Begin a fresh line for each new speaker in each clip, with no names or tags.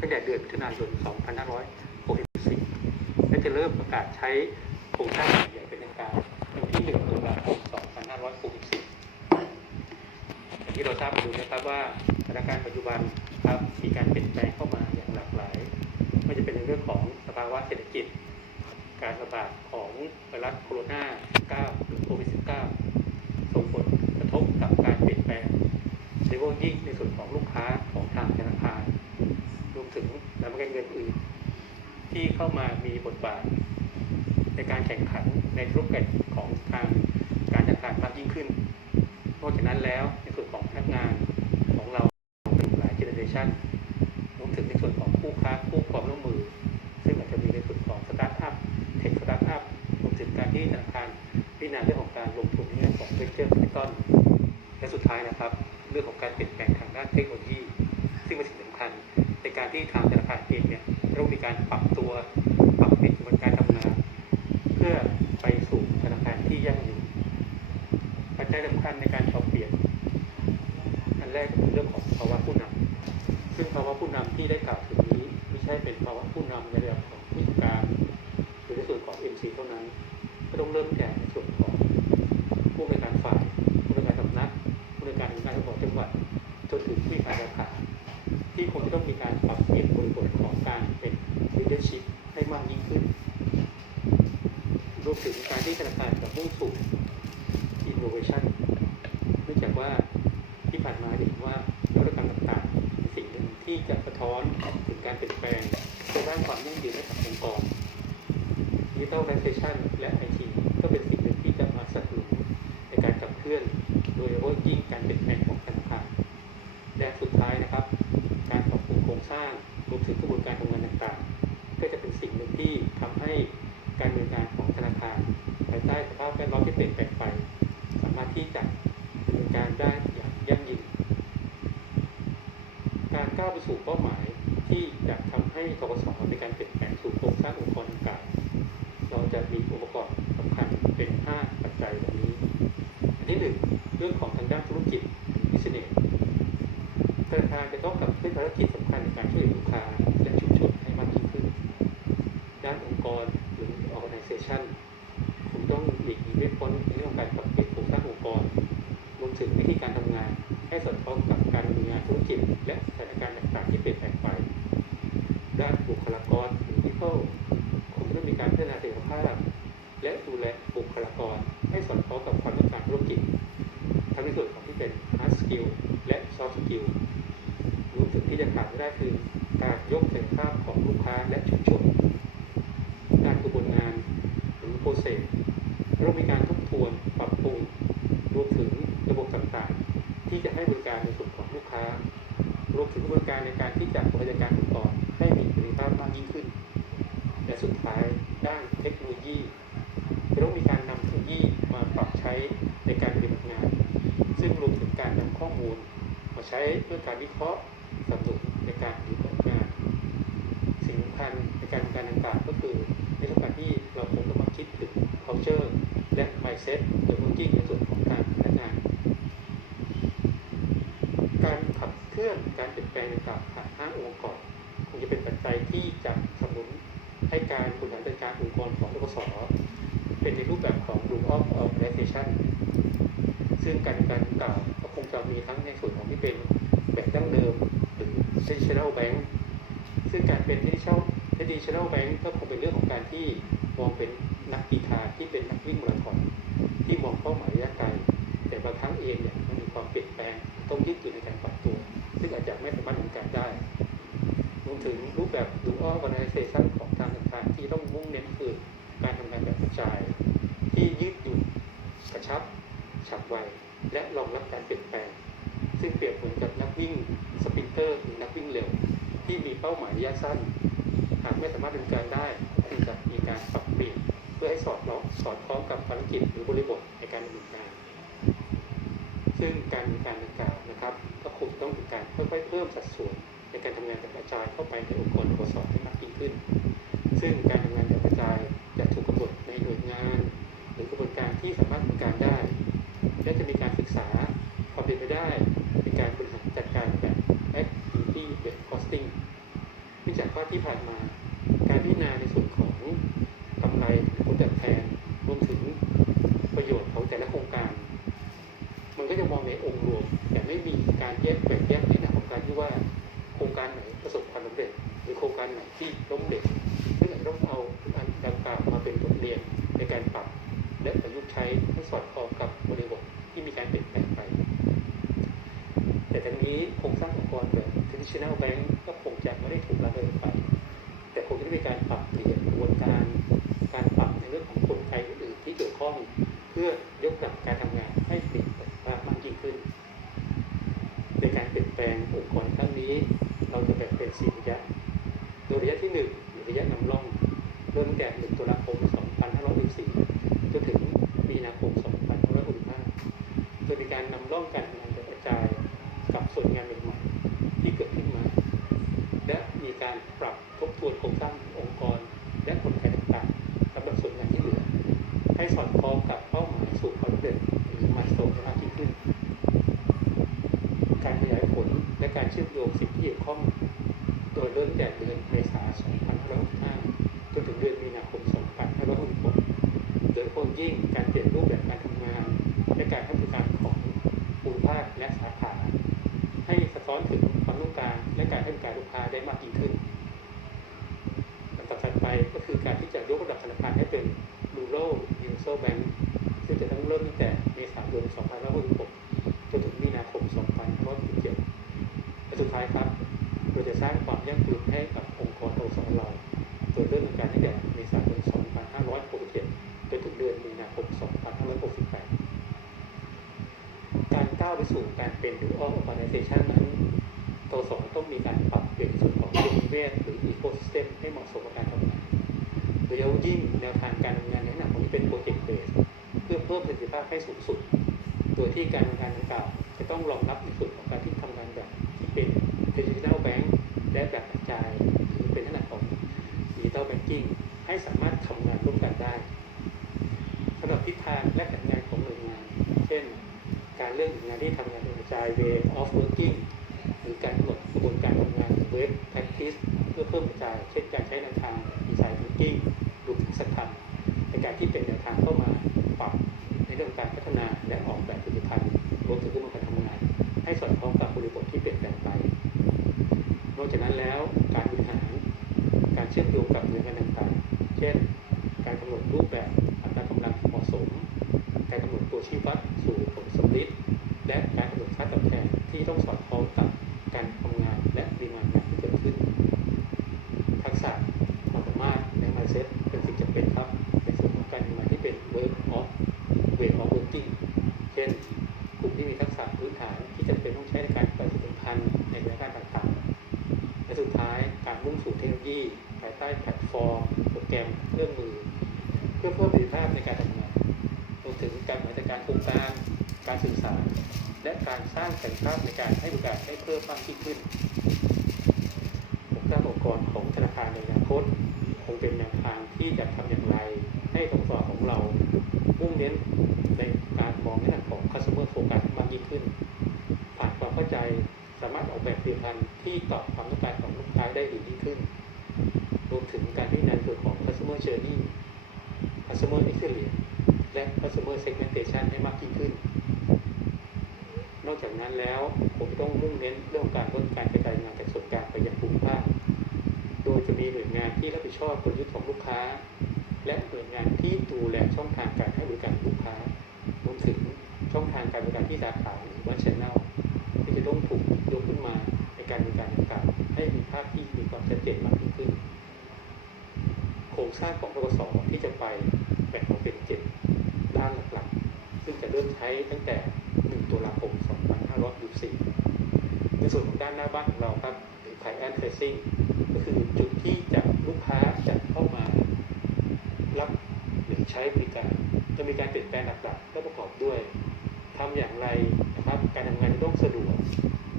ตั้งแต่เดือนมิถุนายน 2564 และจะเริ่มประกาศใช้โครงสร้างใหญ่เป็นทางการวันที่ 1 ตุลาคม 2564อย่างที่เราทราบกันดูนะครับว่าสถานการณ์ปัจจุบันครับมีการเปลี่ยนแปลงเข้ามาอย่างหลากหลายไม่ว่าจะเป็นในเรื่องของสภาวะเศรษฐกิจ การระบาดของไวรัสโคโรนา19หรือโควิด19ส่งผลกระทบกับการเปลี่ยนแปลงโดยเฉพาะยิ่งในส่วนของลูกค้าของทางธนาคาร ถึงสำนักงานเงินอื่น ที่เข้ามามีบทบาท ในการแข่งขันในธุรกิจของทางการธนาคารมากยิ่งขึ้นนอกจากนั้นแล้วในส่วนของพนักงานของเราเหลายเจเนอเรชันรวมถึงในส่วนของผู้ค้าผู้ความร่วมมือ ซึ่งอาจจะมีในส่วนของสตาร์ทอัพเทคสตาร์ทอัพรวมถึงการที่ธนาคารพิจารณาเรื่องของการลงทุนในเรื่องของเวเจอร์แคปิตอลและสุดท้ายนะครับ เรื่องของการเปลี่ยนแปลงทางด้านเทคโนโลยี ซึ่งเป็นสิ่งสำคัญในการ ที่ทางธนาคารเองเนี่ยต้องมีการปรับตัวปรับเปลี่ยนกระบวนการทำงาน เพื่อไปสู่ธนาคารที่ยั่งยืนปัจจัยสำคัญในการปรับเปลี่ยนอันแรกก็คือเรื่องของภาวะผู้นำซึ่งภาวะผู้นำที่ได้กล่าวถึงนี้ไม่ใช่เป็นภาวะผู้นำในระดับ รวมถึงการที่ธนาคารจะมุ่งสู่ innovation เนื่องจากว่าที่ผ่านมาเห็นว่านวัตกรรมต่างๆเป็นสิ่งหนึ่งที่จะสะท้อนถึงการเปลี่ยนแปลงเพื่อสร้างความยั่งยืนให้กับองค์กร digitalization และ IT ก็เป็นสิ่งหนึ่งที่จะมาสนับสนุนในการขับเคลื่อน โดยเฉพาะยิ่งการเปลี่ยนแปลงของธนาคารและสุดท้ายนะครับ การปรับปรุงโครงสร้างรวมถึงกระบวนการทำงานต่างๆ ก็จะเป็นสิ่งหนึ่งที่ทำให้ การดำเนินงานของธนาคารภายใต้สภาพแวดล้อมที่เปลี่ยนแปลงไป สามารถที่จะดำเนินการได้อย่างยั่งยืนการก้าวไปสู่เป้าหมายที่จะทำให้กกสในการเปลี่ยนแปลงสู่โครงสร้างองค์กรต่างๆเราจะมีองค์ประกอบสำคัญเป็น 5 ปัจจัยแบบนี้ อันที่หนึ่งเรื่องของทางด้านธุรกิจ business ธนาคารจะต้องกับเคลื่อนภารกิจสำคัญในการช่วยเหลือลูกค้าและชุมชนให้มากยิ่งขึ้น ด้านองค์กร หรือ organization คุณต้องหลีกหนีไม่พ้นในเรื่องการปรับเปลี่ยนโครงสร้างองค์กรรวมถึงวิธีการทำงาน ให้สอดคล้องกับการดำเนินงานธุรกิจ และสถานการณ์ต่างๆที่เปลี่ยนแปลงไปด้านบุคลากรหรือ people คงต้องมีการพัฒนาศักยภาพและดูแลบุคลากร ให้สอดคล้องกับความต้องการธุรกิจทั้งในส่วนของที่เป็น hard skill และ soft skill รวมถึงที่จะขาดไม่ได้คือการยกศักยภาพของลูกค้าและชุมชน ด้านกระบวนงาน หรือ process เรามีการทบทวนปรับปรุงรวมถึงระบบต่างๆ ที่จะให้บริการในส่วนของลูกค้ารวมถึงกระบวนการในการที่จะบริการองค์กรให้มีประสิทธิภาพมากยิ่งขึ้น และสุดท้ายด้านเทคโนโลยีจะต้องมีการนำเทคโนโลยีมาปรับใช้ในการปฏิบัติงาน ซึ่งรวมถึงการนำข้อมูล มาใช้เพื่อการวิเคราะห์สนับสนุนในการปฏิบัติงาน สิ่งสำคัญในการทำงานต่างๆก็คือในเรื่อการที่เราคงต้องมาคิด ถึง culture และ mindset โดยเฉพาะยิ่งในส่วนของการพนักงานการขับเคลื่อนการเปลี่ยนแปลงต่างๆผ่านห้างองค์กรคงจะเป็นปัจจัยที่จะสนับสนุนให้การบริหารจัดการองค์กรของทกสเป็นในรูปแบบของ Rule of Organization ซึ่งการการกล่าวก็คงจะมีทั้งในส่วนของที่เป็นแบบดั้งเดิมหรือ Digital Bank ซึ่งการเป็น Digital Digital Bank ก็คงเป็นเรื่องของการที่มองเป็น นักกีฬาที่เป็นนักวิ่งมาราธอนที่มองเป้าหมายระยะไกล แต่บางครั้งเองเนี่ยมันมีความเปลี่ยนแปลงต้องยืดหยุ่นในการปรับตัว ซึ่งอาจจะไม่สามารถดำการได้รวมถึงรูปแบบ dual organization ของทางธนาคารที่ต้องมุ่งเน้นคือการทำงานแบบกระจาย ที่ยืดหยุ่นกระชับฉับไวและรองรับการเปลี่ยนแปลง ซึ่งเปรียบเหมือนกับนักวิ่งสปรินเตอร์หรือนักวิ่งเร็ว ที่มีเป้าหมายระยะสั้น หากไม่สามารถดำเนินการได้คงจะมีการปรับเปลี่ยน เพื่อให้สอดคล้องสอดคล้องกับภารกิจหรือบริบทในการดำเนินงานซึ่งการดำเนินการดังกล่าวนะครับ ก็คงต้องมีการค่อยๆเพิ่มสัดส่วนในการทำงานแบบกระจายเข้าไปในองค์กรตรวจสอบให้มากยิ่งขึ้น ซึ่งการทำงานแบบกระจายจะถูกกำหนดในหน่วยงาน หรือกระบวนการที่สามารถดำเนินการได้ และจะมีการศึกษาความเป็นไปได้ในการบริหารจัดการแบบ activity based costing จากว่าที่ผ่านมาการพิจารณาในส่วนของำไรผลตอบแทนรวมถึงประโยชน์ของแต่ละโครงการ มันก็จะมองในองค์รวม แต่ไม่มีการแยกแบ่งแยกในหน้าของการที่ว่าโครงการไหนประสบความสำเร็จ หรือโครงการไหนที่ล้มเหลวซึ่งอาจจะต้องเอาอันดังกล่าวมาเป็นบทเรียนในการปรับและประยุกต์ใช้ให้สอดคล้องกับบริบทที่มีการเปลี่ยนแปลงไป แต่ทั้งนี้โครงสร้างองค์กรแบบ traditional bank กับการทำงานให้เปลี่ยนแปลงมากยิ่งขึ้นในการเปลี่ยนแปลงองค์กรครั้งนี้ เราจะแบ่งเป็น4ระยะโดยระยะที่1หรือระยะนำร่อง เริ่มตั้งแต่1ตุลาคม 2564จนถึงมีนาคม 2565โดยมีการนำร่องการทำงานกระจายกับส่วนงานใหม่ๆที่เกิดขึ้นมา และมีการปรับทบทวนโครงสร้างองค์กร และกลไกต่างๆสำหรับส่วนงานที่เหลือ ให้สอดคล้องกับเป้าหมายสู่ความ รือมาสโตมากยิ่งขึ้น การขยายผลและการเชื่อมโยงสิ่งที่เกี่ยวข้องโดยเริ่มแต่เดือนเมษายน2565จนถึงเดือนมีนาคม2566โดยเฉพาะยิ่งการเปลี่ยนรูปแบบการทำงาน และการให้บริการของภูมิภาคและสาขา ให้สะท้อนถึงความต้องการและการให้บริการลูกค้าได้มากยิ่งขึ้นลำดับถัดไปก็คือการที่จะยกระดับธนาคารให้เป็น Rural Universal Bank ซึ่งจะต้องเริ่มตั้งแต่ 2566จนถึงมีนาคม2567และสุดท้ายครับเราจะสร้างความยั่งยืนให้กับองค์กรโอสเราโดยเรื่องการตั้งแต่เมษายน2567จนถึงเดือนมีนาคม2568 การก้าวไปสู่การเป็น Dual Organization ต้องรองรับในส่วนของการที่ทำงานแบบที่เป็น Digital Bank และแบบกระจายหรือเป็นขนาดของ Digital Banking ให้สามารถทำงาน นอกจากนั้นแล้วการบริหารการเชื่อมโยงกับหน่วยงานต่างๆ เช่น การกำหนดรูปแบบอัตรากำลังเหมาะสม การกำหนดตัวชี้วัดสู่ผลสำลิดและการกำหนดค่าตอบแทนที่ต้องสอดคล้องกับการทำงานและปริมาณงานที่เกิดขึ้น ทักษะความสามารถและ mindset เป็นสิ่งจำเป็นครับในส่วนของการทำงานที่เป็น work of way of working เช่น กลุ่มที่มีทักษะพื้นฐานที่จำเป็นต้องใช้ในการปฏิบัติพันธ์ในสถานการณ์ต่างๆ สุดท้ายการมุ่งสู่เทคโนโลยีภายใต้แพลตฟอร์มโปรแกรมเครื่องมือ เพื่อเพิ่มประสิทธิภาพในการทำงานรวมถึงการบริหารจัดการโครงการการสื่อสาร และการสร้างศักยภาพในการให้บริการให้เพิ่มมากยิ่งขึ้นโครงสร้างองค์กรของธนาคารในอนาคตคงเป็นแนวทางที่จะทำอย่างไร ให้องค์กรของเรามุ่งเน้นในการมองในทางของ customer focus มากยิ่งขึ้น ผ่านความเข้าใจ แบบผลิตภัณฑ์ที่ตอบความต้องการของลูกค้าได้ดียิ่งขึ้น รวมถึงการพิจารณาส่วของ customer journey customer experience และ customer segmentation ให้มากยิ่งขึ้น นอกจากนั้นแล้วผมต้องมุ่งเน้นเรื่องการลดการกระจายงานจากส่วนกลางไปยังภูมิภาค โดยจะมีหน่วยงานที่รับผิดชอบกลยุทธ์ของลูกค้า และหน่วยงานที่ดูแลช่องทางการให้บริการลูกค้ารวมถึงช่องทางการบริการที่สาขาหรือว่า channel ที่จะต้องถูกยกขึ้นมาในการบริการถ่าวให้มีภาพที่มีความชัดเจนมากยิ่งขึ้น โครงสร้างของพกสที่จะไปแบ่งออกเป็นเจ็ดด้านหลักๆ ซึ่งจะเริ่มใช้ตั้งแต่ 1 ตุลาคม 2564ในส่วนของด้านหน้าบ้านของเราครับหรือ Client Facing ก็คือจุดที่จะลูกค้าจะเข้ามา รับหรือใช้บริการจะมีการเปลี่ยนแปลงหลักๆและประกอบด้วยทำอย่างไร ครับการทำงานจะต้องสะดวก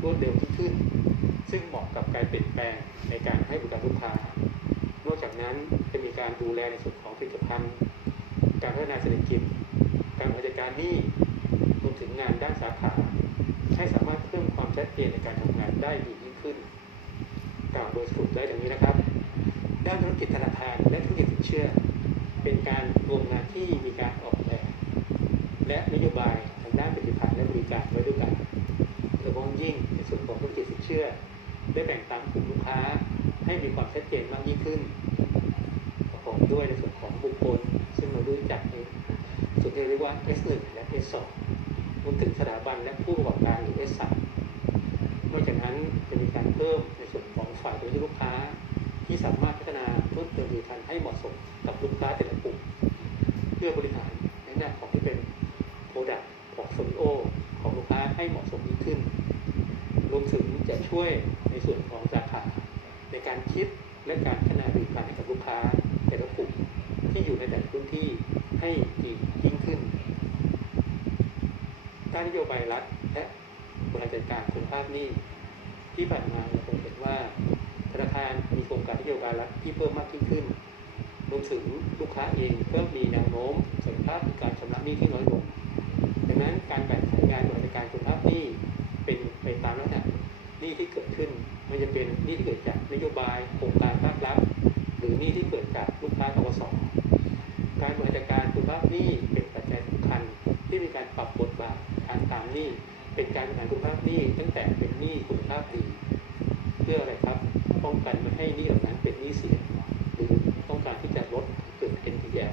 รวดเร็วที่ขึ้น ซึ่งเหมาะกับการเปลี่ยนแปลงในการให้บริการลูกค้านอกจากนั้นจะมีการดูแลในส่วนของผลิตภัณฑ์การพัฒนาเศรษฐกิจ การบริการหนี้รวมถึงงานด้านสาขาให้สามารถเพิ่มความชัดเจนในการทำงานได้ดียิ่งขึ้นกล่าวโดยสรุปได้ดังนี้นะครับ ด้านธุรกิจธนาคารและธุรกิจสินเชื่อ เป็นการรวมงานที่มีการออกแบบและนโยบาย ด้านผลิตภัณฑ์และบริการไว้ด้วยกันโดยเฉพาะยิ่งในส่วนของธุรกิจสินเชื่อ ได้แบ่งตามกลุ่มลูกค้าให้มีความชัดเจนมากยิ่งขึ้นประกอบด้วยในส่วนของบุคคล ซึ่งเรารู้จักในส่วนที่เรียกว่า S1 และ S2 รวมถึงสถาบันและผู้ประกอบการหรือ S3 นอกจากนั้นจะมีการเพิ่มในส่วนของฝ่ายบริการลูกค้า ที่สามารถพัฒนาเพิ่มเติมผลิตภัณฑ์ให้เหมาะสมกับลูกค้าแต่ละกลุ่มเพื่อบริหารในด้าของที่เป็น โปรดักต์ของ o ลิโอของลูกค้าให้เหมาะสมยิ่งขึ้น รวมถึงจะช่วยในส่วนของสาขาในการคิดและการพัฒนาผลิตภัณฑ์ให้กับลูกค้าแต่ละกลุ่มที่อยู่ในแต่ละพื้นที่ให้ดียิ่งขึ้นด้านนโยบายรัฐและบริหารจัดการคุณภาพนี้ที่ผ่านมาเราคงเห็นว่าธนาคารมีโครงการนโยบายรัฐที่เพิ่มมากยิ่งขึ้นรวมถึงลูกค้าเองเพิ่มมีแนวโน้มศักยภาพการชำระหนี้ที่น้อยลง นั้นการแบ่งสายงานบริหารจัดการคุณภาพนี่เป็นไปตามลักษณะนี่ที่เกิดขึ้นมันจะเป็นนี่ที่เกิดจากนโยบายโครงการภาครัฐหรือนี่ที่เกิดจากลูกค้าทกสการบริหารการคุณภาพนี่เป็นปัจจัยสำคัญที่มีการปรับบทบาทการตามนี่เป็นการบริหารคุณภาพนี่ตั้งแต่เป็นหนี้คุณภาพดี เพื่ออะไรครับ ป้องกันไม่ให้หนี้เหล่านั้นเป็นหนี้เสีย หรือต้องการที่จะลดเกิด NPL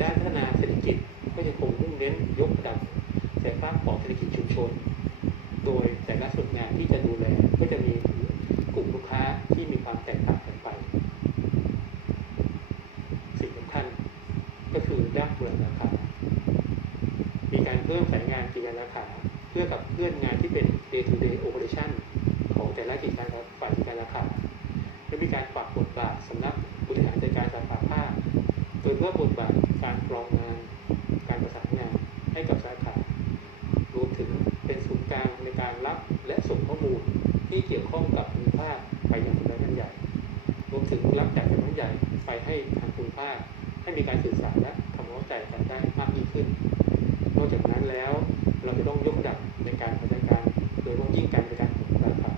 ด้านพัฒนาเศรษฐกิจก็ยังคงมุ่งเน้นยกระดับศักยภาพของเศรษฐกิจชุมชน โดยแต่ละส่วนงานที่จะดูแลก็จะมีกลุ่มลูกค้าที่มีความแตกต่างกันไป สิ่งสำคัญ ก็คือด้านบริหารราคามีการเพิ่มสายงานกิจการราคาเพื่อกับเพื่อนงานที่เป็น day to day operation ของแต่ละกิจการฝ่ายกิจการราคาและมีการปรับบทบาทสำนักบริหารจัดการสาขาภาคโดยเพิ่มบทบาทการกรองงาน การประสานงานให้กับสาขารวมถึงเป็นศูนย์กลางในการรับและส่งข้อมูลที่เกี่ยวข้องกับภูมิภาคไปยังสำนักงานใหญ่รวมถึงรับจากสำนักงานใหญ่ไปให้ทางภูมิภาคให้มีการสื่อสารและ ใจกันได้มากยิ่งขึ้น นอกจากนั้นแล้วเราจะต้องยกระดับในการบริการ โดยต้องยิ่งการบริการของราคา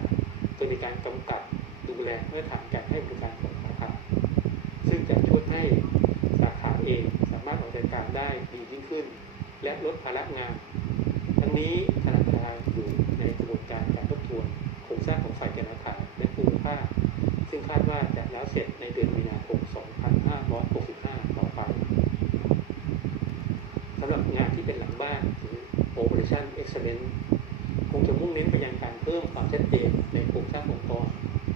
โดยมีการกำกับดูแลเมื่อถามการให้บริการของราคาซึ่งจะช่วยให้สาขาเองสามารถบริการได้ดียิ่งขึ้น และลดภาระงาน ทั้งนี้ธนาคารอยู่ในกระบวนการการทบทวนโครงสร้างของฝ่ายธนาคารและภูมิภาค ซึ่งคาดว่าจะแล้วเสร็จในเดือนมีนาคม 2565 ต่อไปสำหรับงานที่เป็นหลังบ้านหรือ Operation Excellence คงจะมุ่งเน้นไปยังการเพิ่มความชัดเจนในโครงสร้างองค์กร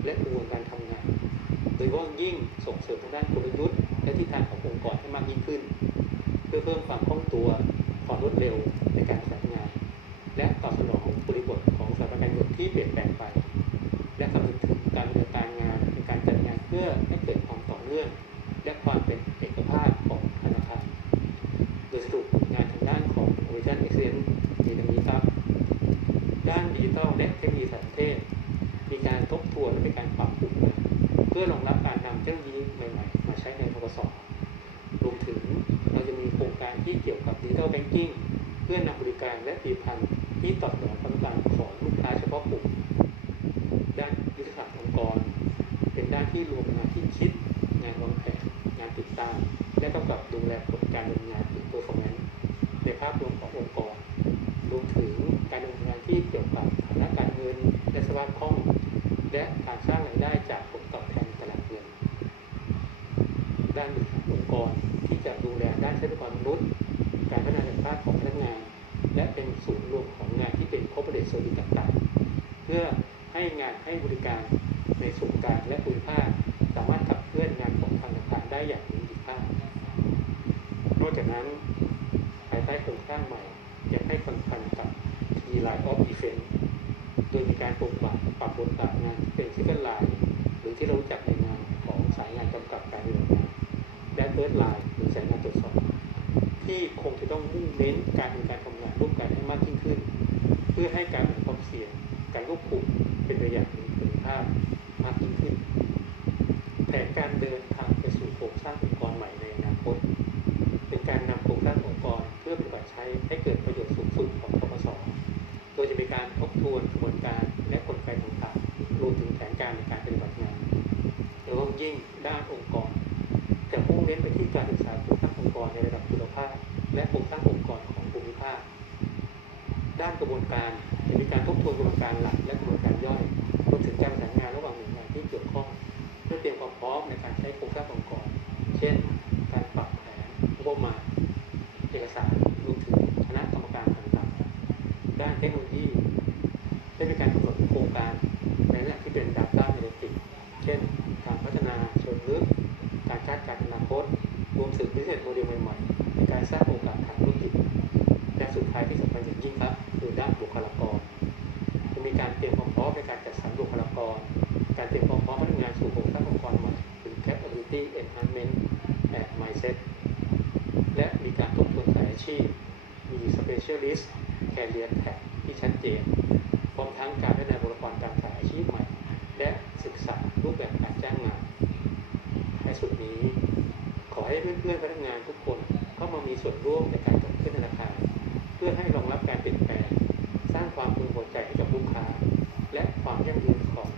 และกระบวนการทำงาน โดยเฉพาะยิ่งส่งเสริมทางด้านกลยุทธ์และทิศทางขององค์กรให้มากยิ่งขึ้น เพื่อเพิ่มความคล่องตัวความรวดเร็วในการประสานงาน และตอบสนองบริบทของสถานการณ์ที่เปลี่ยนแปลงไป และคำนึงถึงการดำเนินการงานในการจัดงานเพื่อให้เกิดความต่อเนื่อง และความเป็นเอกภาพของธนาคาร โดยสรุปงานทางด้านของ Operation Excellence มีดังนี้ครับ ดิจิทัลและเทคโนโลยีสารสนเทศ มีการทบทวนและมีการปรับปรุงเพื่อรองรับการนำเทคโนโลยีใหม่ๆ มาใช้ในทกศรวมถึงเราจะมีโครงการที่เกี่ยวกับดิจิทัลแบงกิ้งเพื่อนำบริการและผลิตภัณฑ์ที่ตอบสนองความต้องการของลูกค้าเฉพาะกลุ่มด้านยุทธศาสตร์องค์กร เป็นด้านที่รวมงานที่คิด งานวางแผนงานติดตาม และกำกับดูแลผลการดำเนินงานหรือ performance ในภาพรวมขององค์กร รวมถึงการดำเนินงานที่เกี่ยวกับฐานะการเงินและสภาพคล่อง และการสร้างรายได้จากผลตอบแทนตลาดเงิน ด้านองค์กรที่จะดูแลด้านทรัพยากรมนุษย์ การพัฒนาศักยภาพของพนักงาน และเป็นศูนย์รวมของงานที่เป็น corporate service ต่างๆ เพื่อให้งานให้บริการในส่วนกลางและภูมิภาคสามารถขับเคลื่อนงานของทางธนาคารได้อย่างมีประสิทธิภาพ นอกจากนั้นภายใต้โครงสร้างใหม่ ยังให้ความสำคัญกับ T line of defense โดยมีการปรับปรับปรับทบาทงานที่เป็น second line หรือที่เราจักในงานของสายงานกำกับการปฏิบัติงานและ third line หรือสายงานตรวจสอบที่คงจะต้องมุ่งเน้นการมีการทำงานร่วมกันให้มากยิ่งขึ้น เพื่อให้การบริหารความเสี่ยงการควบคุมเป็นไปอย่างมีประสิทธิภาพมากยิ่งขึ้น แผนการเดินทางไปสู่โครงสร้างองค์กรใหม่ในอนาคต ใช้ให้เกิดประโยชน์สูงสุดของทกสโดยจะมีการทบทวนกระบวนการและกลไกต่างๆรวมถึงแผนการในการปฏิบัติงานโดยเฉพาะยิ่งด้านองค์กรจะมุ่งเน้นไปที่การศึกษาโครงสร้างองค์กรในระดับคุณภาพ และโครงสร้างองค์กรของภูมิภาค ด้านกระบวนการจะมีการทบทวนกระบวนการหลักและกระบวนการย่อยรวมถึงการประสานงานระหว่างงาน ทคโนโลยี ได้มีการกำหนดโครงการในลักษณะที่เป็น Data Analytics เช่น การพัฒนาเชิงลึก การคาดการณ์อนาคต รวมถึง business model ใหม่ๆในการสร้างโอกาสทางธุรกิจ และสุดท้ายที่สำคัญอย่างยิ่งครับคือด้านบุคลากร จะมีการเตรียมความพร้อมในการจัดสรรบุคลากร การเตรียมความพร้อมพนักงานสู่โครงสร้างองค์กรใหม่หรือ capability enhancement and mindset และมีการทบทวนสายอาชีพ มี specialist career track ที่ชัดเจนพร้อมทั้งการพัฒนาบุคลากรตามสายอาชีพใหม่ และศึกษารูปแบบการจ้างงานในสุดนี้ ขอให้เพื่อนๆพนักงานทุกคนเข้ามามีส่วนร่วมในการจัดขึ้นธนาคาร เพื่อให้รองรับการเปลี่ยนแปลงสร้างความพึงพอใจให้กับลูกค้า และความยั่งยืนของ